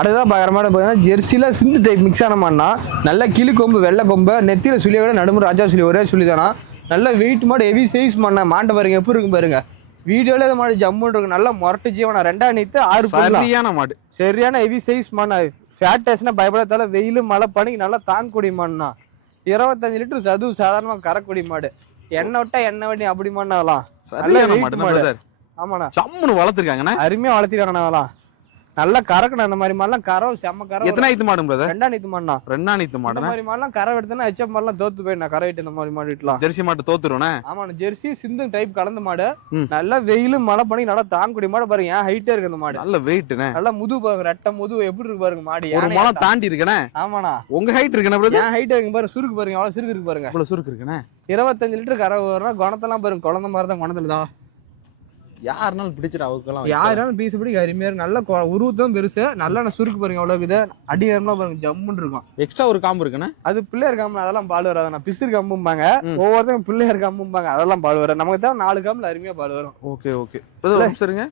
அடுதான் பார்க்குற மாதிரி பார்த்தீங்கன்னா ஜெர்சியில் சிந்து டைப் மிக்ஸ் ஆன மாடுனா நல்ல கிளி கொம்பு வெள்ளை கொம்பு நெத்தியில் சுழியை விட நடுமுறை ராஜா சுழி ஒரே சுழி தானா நல்ல வெயிட் மாடு ஹெவி சைஸ் மாடுனா மாட்டை பாருங்க எப்படி இருக்கும் பாருங்க. வீடியோல இந்த மாடு ஜம்முன்னு இருக்கும் நல்லா முரட்டு ஜீவனா. ரெண்டாம் நீத்து ஆறு. சரியான மாடு. சரியான ஹெவி சைஸ் மாடுனா ஃபேட் டேஸ்னா பயப்படாதால வெயில் மழை பனி நல்லா தாங்கக்கூடிய மாடுனா இருபத்தஞ்சு லிட்டர் சதுவு சாதாரணமாக கறக்கூடிய மாடு. எண்ணெய் விட்டா எண்ணெய் வண்டி அப்படி மாடுனாலாம் சரியான மாடு. ஆமாண்ணா. சம்முன்னு வளர்த்துருக்காங்கண்ணே. அருமையா வளர்த்திருக்காங்கண்ணா நல்லா கறக்கணும். அந்த மாதிரி மாடெல்லாம் கரை செம்ம கரை எத்தனை ஐத்து மாடு பிரதர் ரெண்டா நீத்து மாடுனா ரெண்டா நீத்து இந்த மாடுண்ணே? மாதிரி மாடெல்லாம் கரை எடுத்தனா ஹெச்எம் மாடெல்லாம் தோத்து போயிடும் விட்டு இந்த மாதிரி மாடு விட்டுலாம் ஜெர்சி மாட்டு தோத்துருவோண்ணே ஆமாண்ணா ஜெர்சி சிந்து டைப் கலந்த மாடு. நல்லா வெயில் மழை பண்ணி நல்லா தாங்கக்கூடிய மாடு. பாருங்க ஏன் ஹைட்டே இருக்கு அந்த மாடு. நல்ல வெயிட்ண்ணே நல்லா முது பாருங்க ரெட்டை முது எப்படி இருக்கு பாருங்க மாடு. ஒரு ஏத்தா. தாண்டி இருக்கண்ணே. ஆமாண்ணா. உங்க ஹைட் பிரதர் ஏன் ஹைட்டே இருக்கு பாருங்க சுருக்கு பாருங்க அவ்வளவு சுருக்கு இருக்கு பாருங்க. இவ்வளவு சுருக்கு இருக்குண்ணே. இருபத்தஞ்சு லிட்டர் கரை வரும் குணத்தெல்லாம் பாருங்க குழந்த மாதிரி தான் குணத்துல தான் யாருனாலும் பிடிச்சிட்டு அவங்கெல்லாம் யாரும் பீஸ் படி அருமையா இருக்கு. நல்ல உருவத்தும் பெருசு. நல்லா சுருக்கு பாருங்க அவ்வளவு இது அடி நேரம்லாம் பாருங்க ஜம்முன்னு இருக்கும். எக்ஸ்ட்ரா ஒரு காம்பு இருக்குண்ணே? அது பிள்ளையர் காம்பு அதெல்லாம் பால் வராது. நான் பிசிறு காம்பும்பாங்க. ம். ஒவ்வொருத்தங்க பிள்ளையர் காம்பும்பாங்க. அதெல்லாம் பால் வரும் நமக்கு தான் நாலு காம்புல அருமையா பால் வரும். ஓகே ஓகே சரிங்க